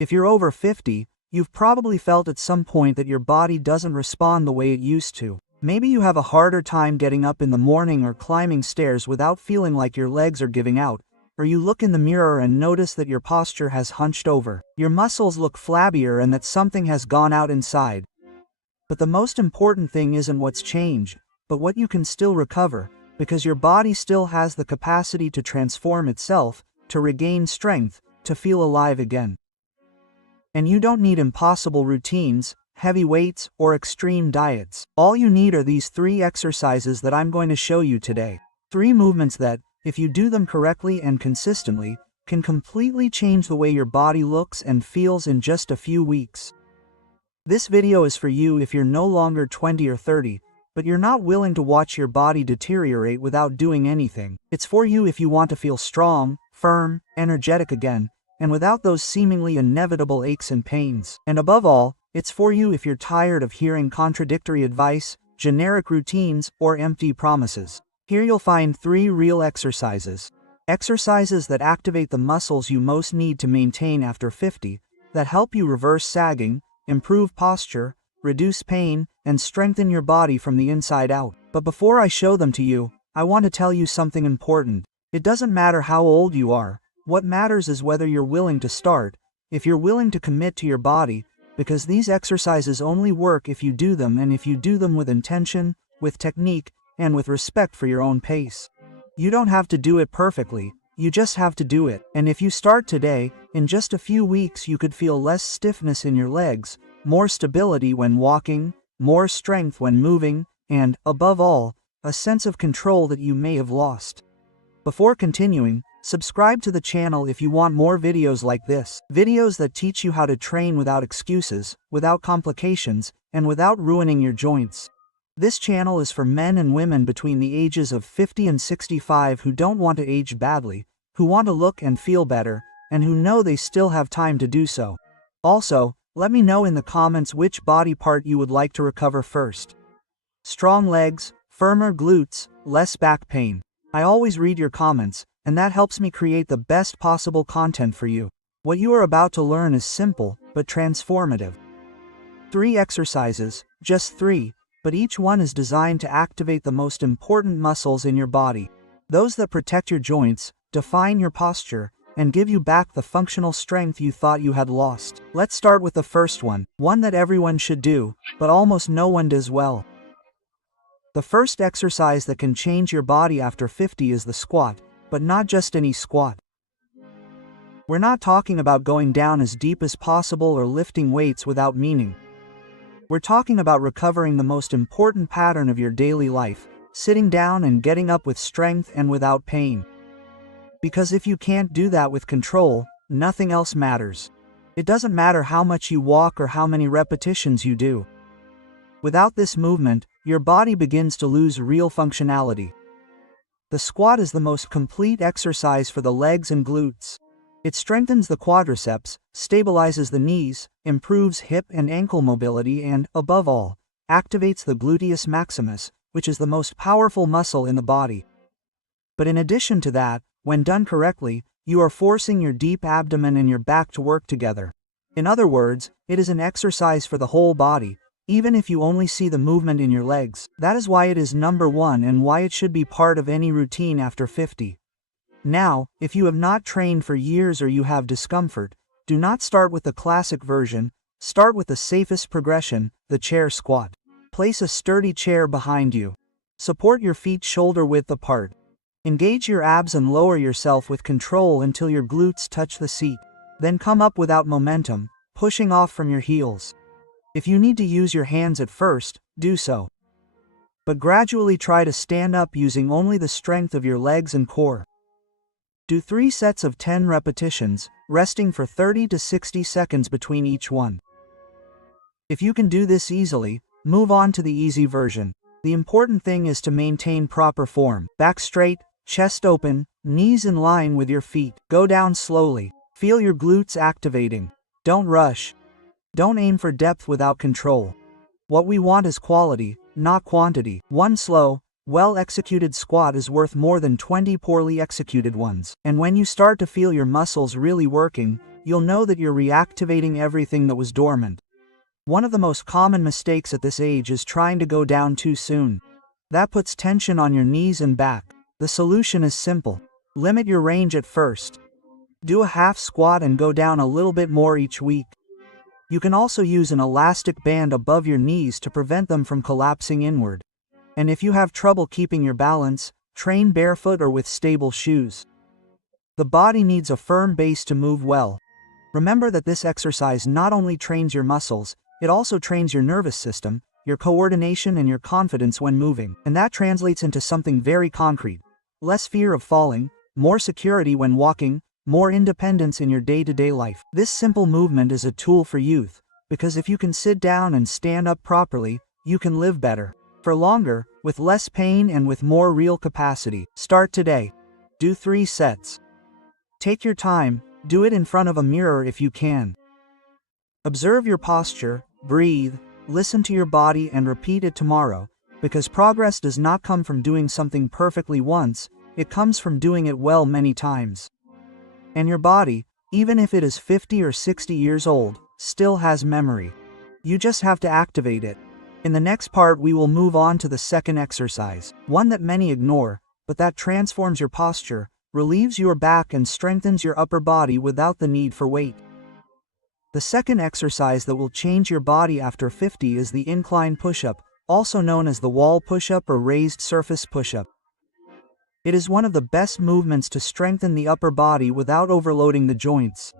If you're over 50, you've probably felt at some point that your body doesn't respond the way it used to. Maybe you have a harder time getting up in the morning or climbing stairs without feeling like your legs are giving out, or you look in the mirror and notice that your posture has hunched over. Your muscles look flabbier and that something has gone out inside. But the most important thing isn't what's changed, but what you can still recover, because your body still has the capacity to transform itself, to regain strength, to feel alive again. And you don't need impossible routines, heavy weights, or extreme diets. All you need are these 3 exercises that I'm going to show you today. 3 movements that, if you do them correctly and consistently, can completely change the way your body looks and feels in just a few weeks. This video is for you if you're no longer 20 or 30, but you're not willing to watch your body deteriorate without doing anything. It's for you if you want to feel strong, firm, energetic again, and without those seemingly inevitable aches and pains. And above all, it's for you if you're tired of hearing contradictory advice, generic routines, or empty promises. Here you'll find 3 real exercises. Exercises that activate the muscles you most need to maintain after 50, that help you reverse sagging, improve posture, reduce pain, and strengthen your body from the inside out. But before I show them to you, I want to tell you something important. It doesn't matter how old you are. What matters is whether you're willing to start, if you're willing to commit to your body, because these exercises only work if you do them, and if you do them with intention, with technique, and with respect for your own pace. You don't have to do it perfectly, you just have to do it. And if you start today, in just a few weeks you could feel less stiffness in your legs, more stability when walking, more strength when moving, and, above all, a sense of control that you may have lost. Before continuing, subscribe to the channel if you want more videos like this. Videos that teach you how to train without excuses, without complications, and without ruining your joints. This channel is for men and women between the ages of 50 and 65 who don't want to age badly, who want to look and feel better, and who know they still have time to do so. Also, let me know in the comments which body part you would like to recover first. Strong legs, firmer glutes, less back pain. I always read your comments, and that helps me create the best possible content for you. What you are about to learn is simple, but transformative. 3 exercises, just 3, but each one is designed to activate the most important muscles in your body. Those that protect your joints, define your posture, and give you back the functional strength you thought you had lost. Let's start with the first one that everyone should do, but almost no one does well. The first exercise that can change your body after 50 is the squat, but not just any squat. We're not talking about going down as deep as possible or lifting weights without meaning. We're talking about recovering the most important pattern of your daily life, sitting down and getting up with strength and without pain. Because if you can't do that with control, nothing else matters. It doesn't matter how much you walk or how many repetitions you do. Without this movement, your body begins to lose real functionality. The squat is the most complete exercise for the legs and glutes. It strengthens the quadriceps, stabilizes the knees, improves hip and ankle mobility, and, above all, activates the gluteus maximus, which is the most powerful muscle in the body. But in addition to that, when done correctly, you are forcing your deep abdomen and your back to work together. In other words, it is an exercise for the whole body, even if you only see the movement in your legs. That is why it is number 1 and why it should be part of any routine after 50. Now, if you have not trained for years or you have discomfort, do not start with the classic version, start with the safest progression, the chair squat. Place a sturdy chair behind you. Support your feet shoulder width apart. Engage your abs and lower yourself with control until your glutes touch the seat. Then come up without momentum, pushing off from your heels. If you need to use your hands at first, do so. But gradually try to stand up using only the strength of your legs and core. Do 3 sets of 10 repetitions, resting for 30 to 60 seconds between each one. If you can do this easily, move on to the easy version. The important thing is to maintain proper form. Back straight, chest open, knees in line with your feet. Go down slowly. Feel your glutes activating. Don't rush. Don't aim for depth without control. What we want is quality, not quantity. One slow, well-executed squat is worth more than 20 poorly executed ones. And when you start to feel your muscles really working, you'll know that you're reactivating everything that was dormant. One of the most common mistakes at this age is trying to go down too soon. That puts tension on your knees and back. The solution is simple. Limit your range at first. Do a half squat and go down a little bit more each week. You can also use an elastic band above your knees to prevent them from collapsing inward. And if you have trouble keeping your balance, train barefoot or with stable shoes. The body needs a firm base to move well. Remember that this exercise not only trains your muscles, it also trains your nervous system, your coordination and your confidence when moving. And that translates into something very concrete. Less fear of falling, more security when walking, more independence in your day-to-day life. This simple movement is a tool for youth, because if you can sit down and stand up properly, you can live better, for longer, with less pain and with more real capacity. Start today. Do 3 sets. Take your time, do it in front of a mirror if you can. Observe your posture, breathe, listen to your body and repeat it tomorrow, because progress does not come from doing something perfectly once, it comes from doing it well many times. And your body, even if it is 50 or 60 years old, still has memory. You just have to activate it. In the next part we will move on to the second exercise, one that many ignore, but that transforms your posture, relieves your back and strengthens your upper body without the need for weight. The second exercise that will change your body after 50 is the incline push-up, also known as the wall push-up or raised surface push-up. It is one of the best movements to strengthen the upper body without overloading the joints.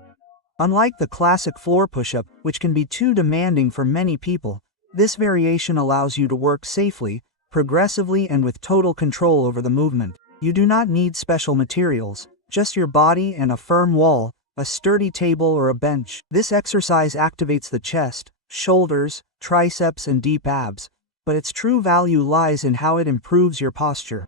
Unlike the classic floor push-up, which can be too demanding for many people, this variation allows you to work safely, progressively and with total control over the movement. You do not need special materials, just your body and a firm wall, a sturdy table or a bench. This exercise activates the chest, shoulders, triceps and deep abs, but its true value lies in how it improves your posture.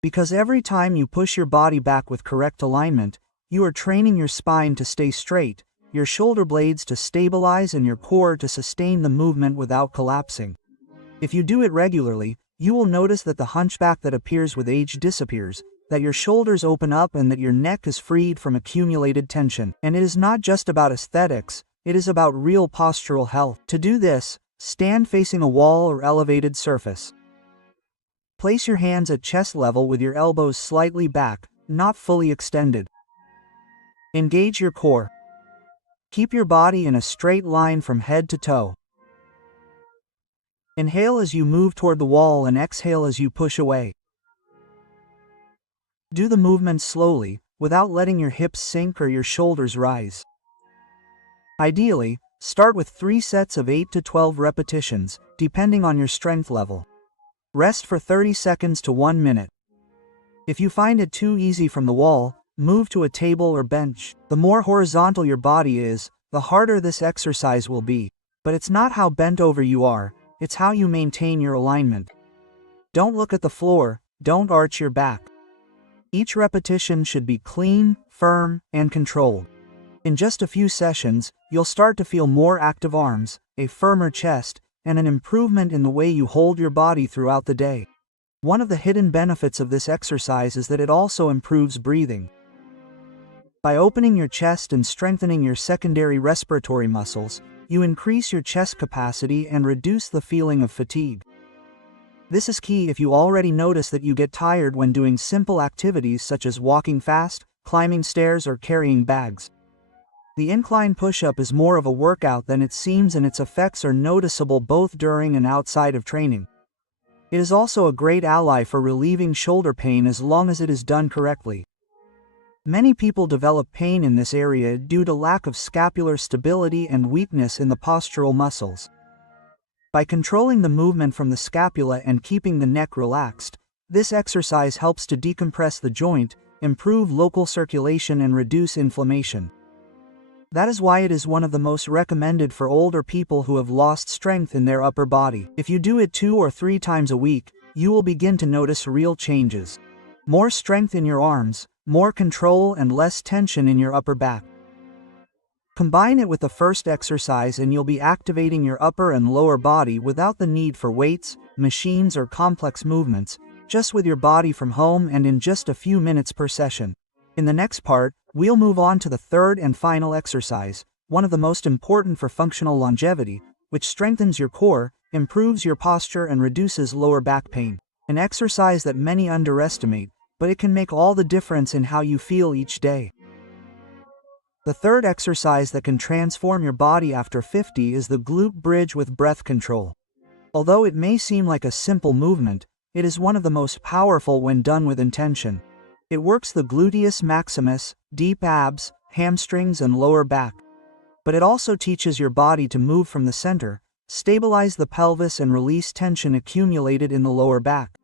Because every time you push your body back with correct alignment, you are training your spine to stay straight, your shoulder blades to stabilize and your core to sustain the movement without collapsing. If you do it regularly, you will notice that the hunchback that appears with age disappears, that your shoulders open up and that your neck is freed from accumulated tension. And it is not just about aesthetics, it is about real postural health. To do this, stand facing a wall or elevated surface. Place your hands at chest level with your elbows slightly back, not fully extended. Engage your core. Keep your body in a straight line from head to toe. Inhale as you move toward the wall and exhale as you push away. Do the movement slowly, without letting your hips sink or your shoulders rise. Ideally, start with 3 sets of 8 to 12 repetitions, depending on your strength level. Rest for 30 seconds to 1 minute. If you find it too easy from the wall, move to a table or bench. The more horizontal your body is, the harder this exercise will be. But it's not how bent over you are, it's how you maintain your alignment. Don't look at the floor, don't arch your back. Each repetition should be clean, firm, and controlled. In just a few sessions, you'll start to feel more active arms, a firmer chest, and an improvement in the way you hold your body throughout the day. One of the hidden benefits of this exercise is that it also improves breathing. By opening your chest and strengthening your secondary respiratory muscles, you increase your chest capacity and reduce the feeling of fatigue. This is key if you already notice that you get tired when doing simple activities such as walking fast, climbing stairs, or carrying bags. The incline push-up is more of a workout than it seems, and its effects are noticeable both during and outside of training. It is also a great ally for relieving shoulder pain as long as it is done correctly. Many people develop pain in this area due to lack of scapular stability and weakness in the postural muscles. By controlling the movement from the scapula and keeping the neck relaxed, this exercise helps to decompress the joint, improve local circulation and reduce inflammation. That is why it is one of the most recommended for older people who have lost strength in their upper body. If you do it 2 or 3 times a week, you will begin to notice real changes. More strength in your arms, more control and less tension in your upper back. Combine it with the first exercise and you'll be activating your upper and lower body without the need for weights, machines or complex movements, just with your body from home and in just a few minutes per session. In the next part, We'll move on to the third and final exercise, one of the most important for functional longevity, which strengthens your core, improves your posture and reduces lower back pain. An exercise that many underestimate, but it can make all the difference in how you feel each day. The third exercise that can transform your body after 50 is the glute bridge with breath control. Although it may seem like a simple movement, it is one of the most powerful when done with intention. It works the gluteus maximus, deep abs, hamstrings and lower back. But it also teaches your body to move from the center, stabilize the pelvis and release tension accumulated in the lower back.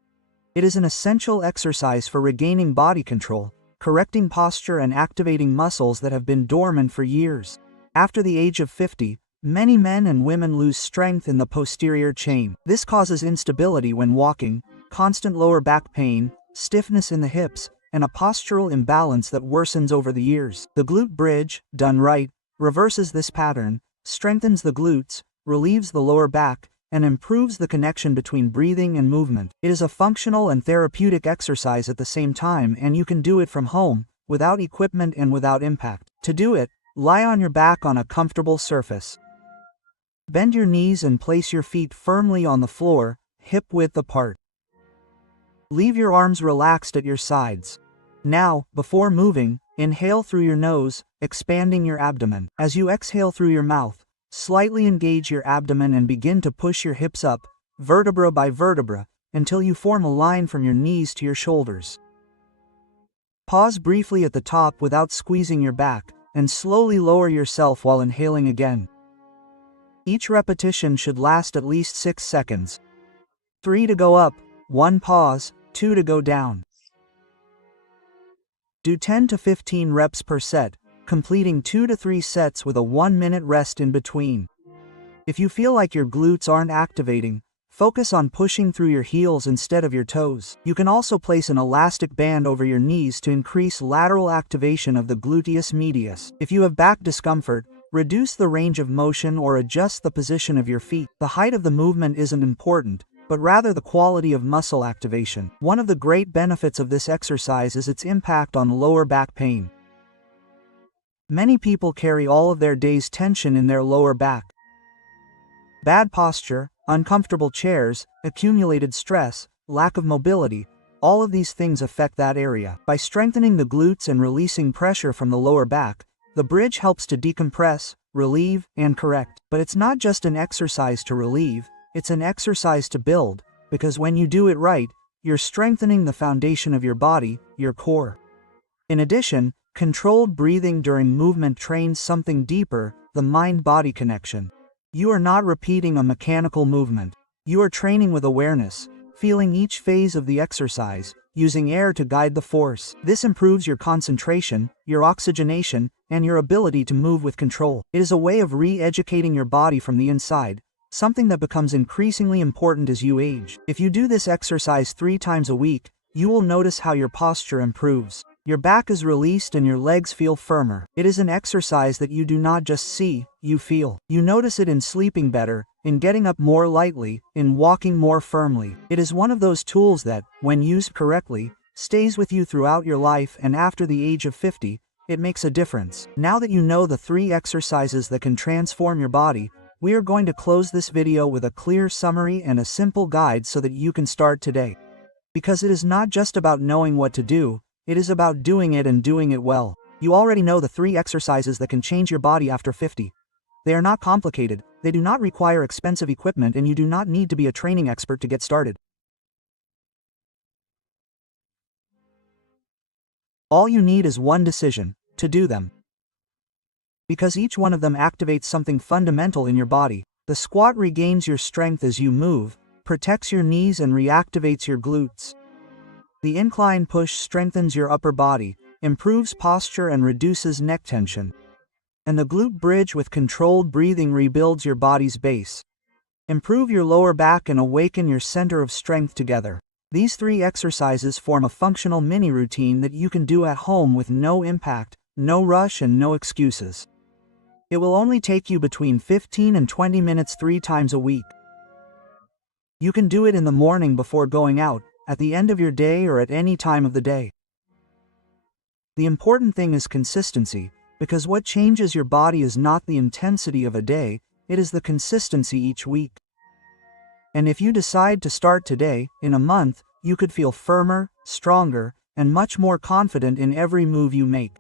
It is an essential exercise for regaining body control, correcting posture and activating muscles that have been dormant for years. After the age of 50, many men and women lose strength in the posterior chain. This causes instability when walking, constant lower back pain, stiffness in the hips, and a postural imbalance that worsens over the years. The glute bridge, done right, reverses this pattern, strengthens the glutes, relieves the lower back, and improves the connection between breathing and movement. It is a functional and therapeutic exercise at the same time, and you can do it from home, without equipment and without impact. To do it, lie on your back on a comfortable surface. Bend your knees and place your feet firmly on the floor, hip-width apart. Leave your arms relaxed at your sides. Now, before moving, inhale through your nose, expanding your abdomen. As you exhale through your mouth, slightly engage your abdomen and begin to push your hips up, vertebra by vertebra, until you form a line from your knees to your shoulders. Pause briefly at the top without squeezing your back, and slowly lower yourself while inhaling again. Each repetition should last at least 6 seconds. 3 to go up, 1 pause, 2 to go down. Do 10 to 15 reps per set, completing 2 to 3 sets with a 1-minute rest in between. If you feel like your glutes aren't activating, focus on pushing through your heels instead of your toes. You can also place an elastic band over your knees to increase lateral activation of the gluteus medius. If you have back discomfort, reduce the range of motion or adjust the position of your feet. The height of the movement isn't important, but rather the quality of muscle activation. One of the great benefits of this exercise is its impact on lower back pain. Many people carry all of their day's tension in their lower back. Bad posture, uncomfortable chairs, accumulated stress, lack of mobility, all of these things affect that area. By strengthening the glutes and releasing pressure from the lower back, the bridge helps to decompress, relieve, and correct. But it's not just an exercise to relieve, it's an exercise to build, because when you do it right, you're strengthening the foundation of your body, your core. In addition, controlled breathing during movement trains something deeper, the mind-body connection. You are not repeating a mechanical movement. You are training with awareness, feeling each phase of the exercise, using air to guide the force. This improves your concentration, your oxygenation, and your ability to move with control. It is a way of re-educating your body from the inside, something that becomes increasingly important as you age. If you do this exercise 3 times a week, you will notice how your posture improves. Your back is released and your legs feel firmer. It is an exercise that you do not just see, you feel. You notice it in sleeping better, in getting up more lightly, in walking more firmly. It is one of those tools that, when used correctly, stays with you throughout your life, and after the age of 50, it makes a difference. Now that you know the 3 exercises that can transform your body, we are going to close this video with a clear summary and a simple guide so that you can start today. Because it is not just about knowing what to do, it is about doing it and doing it well. You already know the 3 exercises that can change your body after 50. They are not complicated, they do not require expensive equipment, and you do not need to be a training expert to get started. All you need is one decision, to do them. Because each one of them activates something fundamental in your body. The squat regains your strength as you move, protects your knees and reactivates your glutes. The incline push strengthens your upper body, improves posture and reduces neck tension. And the glute bridge with controlled breathing rebuilds your body's base. Improve your lower back and awaken your center of strength together. These 3 exercises form a functional mini routine that you can do at home with no impact, no rush and no excuses. It will only take you between 15 and 20 minutes 3 times a week. You can do it in the morning before going out, at the end of your day or at any time of the day. The important thing is consistency, because what changes your body is not the intensity of a day, it is the consistency each week. And if you decide to start today, in a month, you could feel firmer, stronger, and much more confident in every move you make.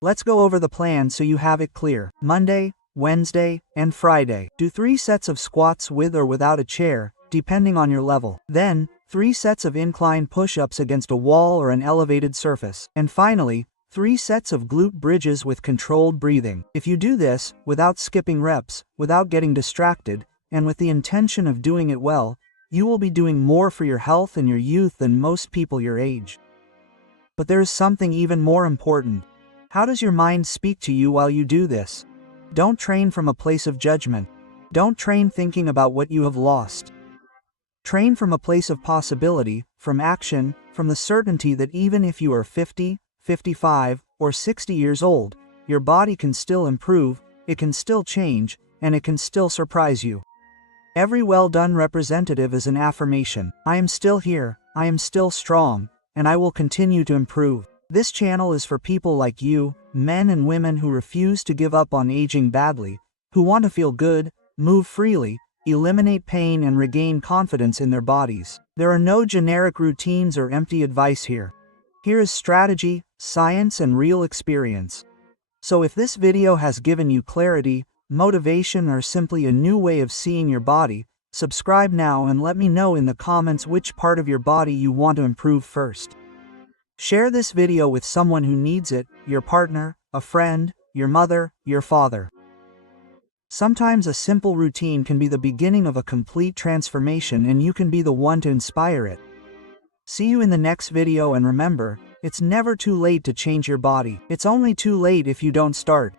Let's go over the plan so you have it clear. Monday, Wednesday, and Friday. Do 3 sets of squats with or without a chair, depending on your level. Then, 3 sets of incline push-ups against a wall or an elevated surface. And finally, 3 sets of glute bridges with controlled breathing. If you do this, without skipping reps, without getting distracted, and with the intention of doing it well, you will be doing more for your health and your youth than most people your age. But there is something even more important. How does your mind speak to you while you do this? Don't train from a place of judgment. Don't train thinking about what you have lost. Train from a place of possibility, from action, from the certainty that even if you are 50, 55, or 60 years old, your body can still improve, it can still change, and it can still surprise you. Every well-done representative is an affirmation. I am still here, I am still strong, and I will continue to improve. This channel is for people like you, men and women who refuse to give up on aging badly, who want to feel good, move freely, eliminate pain and regain confidence in their bodies. There are no generic routines or empty advice here. Here is strategy, science, and real experience. So if this video has given you clarity, motivation, or simply a new way of seeing your body, subscribe now and let me know in the comments which part of your body you want to improve first. Share this video with someone who needs it, your partner, a friend, your mother, your father. Sometimes a simple routine can be the beginning of a complete transformation, and you can be the one to inspire it. See you in the next video, and remember, it's never too late to change your body. It's only too late if you don't start.